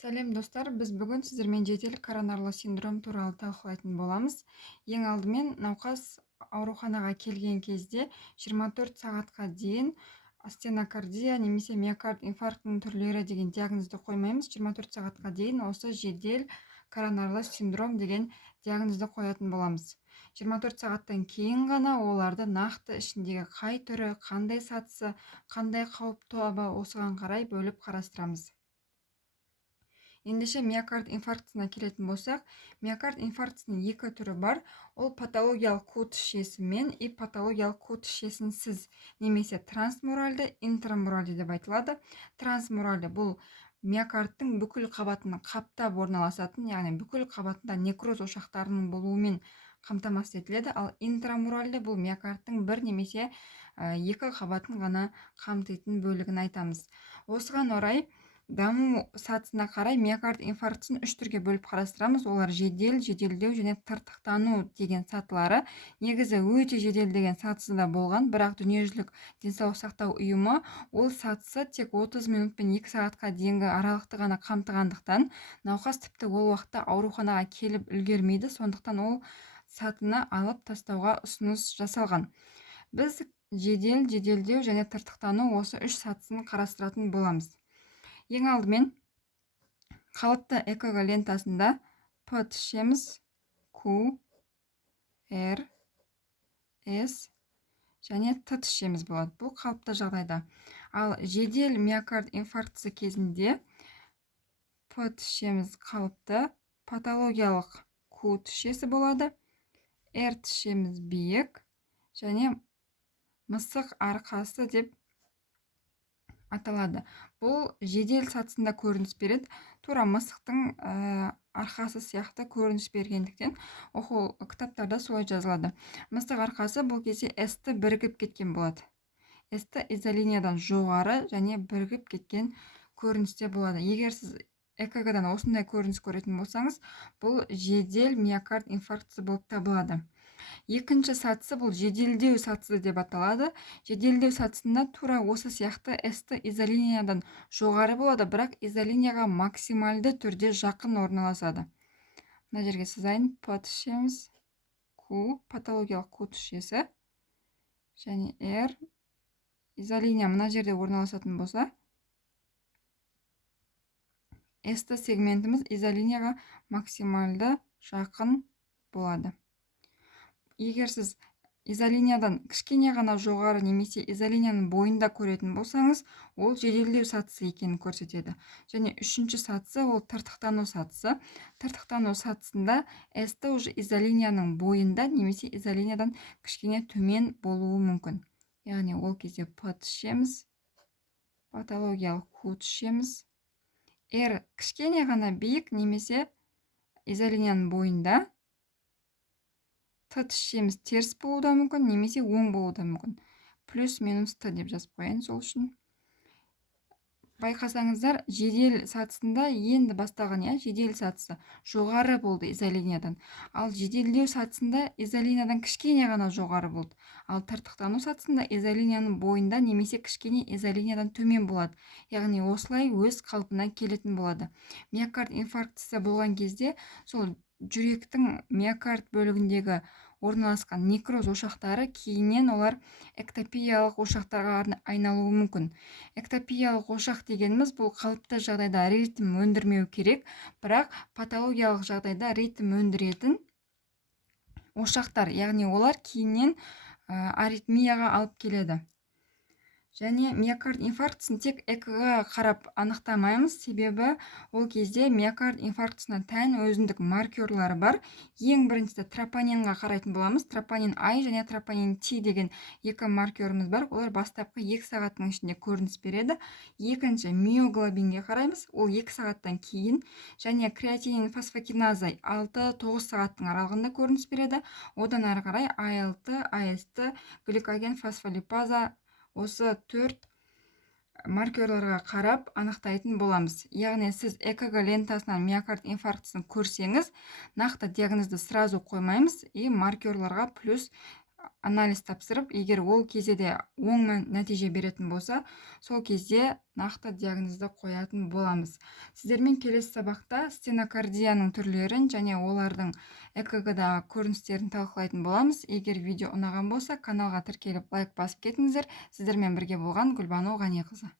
Сәлем достар, біз бүгін сіздермен жедел коронарлы синдром туралы талқылайтын боламыз. Ең алдымен науқас ауруханаға келген кезде 24 сағатқа дейін стенокардия немесе миокард инфарктінің түрлері деген диагнозды қоймаймыз. 24 сағатқа дейін осы жедел коронарлы синдром деген диагнозды қоятын боламыз. 24 сағаттан кейін ғана оларды нақты ішіндегі қай түрі, қандай сатысы, қандай қауіп тобы осыған қарай бөліп қарастырамыз. Ендеше миокард инфарктісіне келетін болсақ, миокард инфарктісінің екі түрі бар. Ол патологиялық қуыс ішесімен и патологиялық қуыс ішесінсіз, немесе трансмуральды, интрамуральды деп айтылады. Трансмуральды бұл миокардтың бүкіл қабатының қаптап орналасатын, яғни бүкіл қабатында некроз ошақтарының болуымен қамтамасыз етіледі. Ал интрамуральды бұл миокардтың бір немесе екі қабатын ғана қамтитын бөлігін айтамыз. Осыған орай даму сатысына қарай миокард инфарктісін үш түрге бөліп қарастырамыз. Олар жедел, жеделдеу және тыртықтану деген сатылары. Негізі өте жедел деген сатысы да болған, бірақ дүниежүзілік денсаулық сақтау ұйымы ол сатысы тек 30 минут пен 2 сағатқа дейінгі аралықты ғана қамтығандықтан, науқас тіпті ол уақытта ауруханаға келіп үлгермейді, сондықтан ол сатыны алып тастауға ұсыныс жасалған. Біз жедел, жеделдеу және тыртықтану осы үш сатысын қарастыратын боламыз. Ең алдымен қалыпты ЭКГ лентасында П тішеміз, Q, R, S және Т тішеміз болады. Бұл қалыпты жағдайда. Ал жедел миокард инфарктісі кезінде П тішеміз қалыпты, патологиялық Q тішесі болады, R тішеміз биік және мысық арқасы деп аталады. Бұл жедел сатысында көрініс береді. Тура мысықтың арқасы сияқты көрініс бергендіктен оқу кітаптарда солай жазылады. Мысық арқасы бұл кезде S-ті бірігіп кеткен болады. S-ті изолиниядан жоғары және бірігіп кеткен көріністе болады. Егер сіз ЭКГ-дан осындай көрініс көретін болсаңыз, бұл жедел миокард инфарктісі болып табылады. Екінші сатысы бұл жеделдеу сатысы деп аталады. Жеделдеу сатысында тура осы сияқты S-ті изолиниядан жоғары болады, бірақ изолинияға максималды түрде жақын орналасады. Мына жерге сызайын. П тішеміз, Q патологиялық Q тішесі және R изолиния мына жерде орналасатын болса, S-ті сегментіміз изолинияға максималды жақын болады. Егер сіз изолиниядан кішкене ғана жоғары немесе изолинияның бойында көретін болсаңыз, ол жеделдеу сатысы екенін көрсетеді. Және үшінші сатысы ол тыртықтану сатысы. Тыртықтану сатысында S-ті уже изолинияның бойында немесе изолиниядан кішкене төмен болуы мүмкін. Яғни ол кезде П тішеміз, патологиялық Q тішеміз, R кішкене ғана биік немесе изолинияның бойында, Т тішеміз теріс болуы да мүмкін, немесе оң болуы да мүмкін. Плюс минус Т деп жазып қояйын сол үшін. Байқасаңыздар, жедел сатысында енді бастаған, жедел сатысы жоғары болды изолиниядан. Ал жеделдеу сатысында изолиниядан кішкене ғана жоғары болды. Ал тыртықтану сатысында изолинияның бойында немесе кішкене изолиниядан төмен болады. Яғни осылай өз қалпына келетін болады. Миокард инфарктісі болған кезде сол жүректің миокард бөлігіндегі орналасқан некроз ошақтары кейіннен олар эктопиялық ошақтарға айналуы мүмкін. Эктопиялық ошақ дегеніміз бұл қалыпты жағдайда ритм өндірмеу керек, бірақ патологиялық жағдайда ритм өндіретін ошақтар, яғни олар кейіннен аритмияға алып келеді. Және миокард инфарктісін тек ЭКГ-ға қарап анықтамаймыз, себебі ол кезде миокард инфарктісіне тән өзіндік маркерлары бар. Ең біріншісі тропонинға қарайтын боламыз. Тропонин I және тропонин T деген екі маркеріміз бар. Олар бастапқы 2 сағаттың ішінде көрініс береді. Екінші миоглобинге қараймыз. Ол 2 сағаттан кейін. Және креатинин фосфокиназа 6-9 сағаттың аралығында көрініс береді. Одан ары қарай ALT, AST, гликоген фосфолипаза осы 4 маркерларға қарап анықтайтын боламыз. Яғни сіз ЭКГ лентасынан миокард инфарктісін көрсеңіз, нақты диагнозды сразу қоймаймыз и маркерларға плюс анализ тапсырып, егер ол кезде де оң нәтиже беретін болса, сол кезде нақты диагнозды қоятын боламыз. Сіздермен келесі сабақта стенокардияның түрлерін және олардың ЭКГ-дағы көріністерін талқылайтын боламыз. Егер видео ұнаған болса, каналға тіркеліп лайк басып кетіңіздер. Сіздермен бірге болған Гүлбану Ғаниқызы.